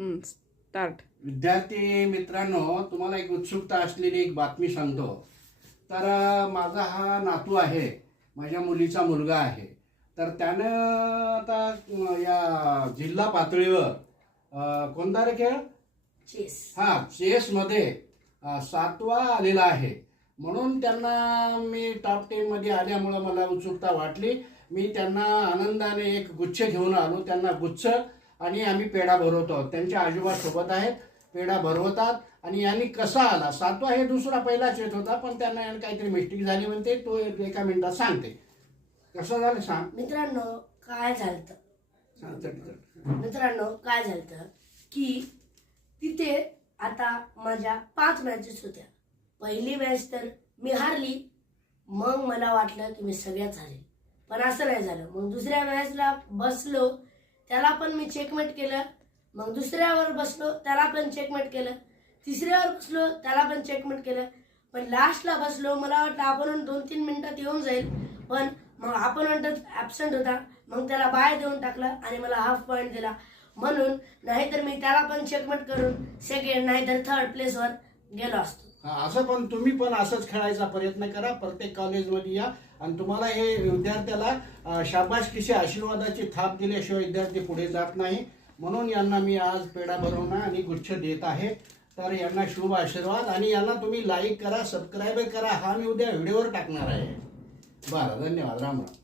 Start. विद्यार्थी मित्रांनो, तुम्हाला एक उत्सुकता असलेली एक बातमी सांगतो. तर माझा हा नातू आहे, माझ्या मुलीचा मुलगा आहे. तर त्यानं आता या जिल्हा पातळीवर कोणता रे खेळ, चेसमध्ये 7वा आलेला आहे. म्हणून त्यांना मी टॉप 10 मध्ये आल्यामुळं मला उत्सुकता वाटली. मी त्यांना आनंदाने एक गुच्छ घेऊन आलो. त्यांना गुच्छ आणि आम्ही पेढा भरवतो आहोत. त्यांच्या आजोबा सोबत आहेत, पेढा भरवतात. आणि यांनी कसा आला 7वा, हे दुसरा पहिलाच येत होता, पण त्यांना काहीतरी मिस्टेक झाली म्हणते. तो एका मिनिटात सांगते कसं झालं. सांग मित्रांनो, काय झालं की तिथे आता माझ्या 5 मॅचेस होत्या. पहिली मॅच तर मी हारली. मग मला वाटलं की मी सगळ्याच हारेल, पण असं नाही झालं. मग दुसऱ्या मॅचला बसलो, त्याला पण मी चेकमेट केलं. मग दुसऱ्यावर बसलो, त्याला पण चेकमेट केलं. तिसऱ्यावर बसलो, त्याला पण चेकमेट केलं. पण लास्टला बसलो, मला वाटलं अपोनंट 2-3 मिनिटात येऊन जाईल, पण मग अपोनंटच ॲब्सेंट होता. मग त्याला बाय देऊन टाकला आणि मला हाफ पॉईंट दिला. म्हणून नाहीतर मी त्याला पण चेकमेट करून सेकंड नाहीतर थर्ड प्लेसवर गेलो असतो. असं पण तुम्ही पण असंच खेळायचा प्रयत्न करा. प्रत्येक कॉलेजमध्ये या आणि तुम्हाला हे विद्यार्थ्याला शाबासकीच्या आशीर्वादाची थाप दिल्याशिवाय विद्यार्थी पुढे जात नाही. म्हणून यांना मी आज पेढा भरवणं आणि गुच्छ देत आहे. तर यांना शुभ आशीर्वाद. आणि यांना तुम्ही लाईक करा, सबस्क्राईब करा. हा मी उद्या व्हिडिओवर टाकणार आहे. बरं, धन्यवाद. राम राम.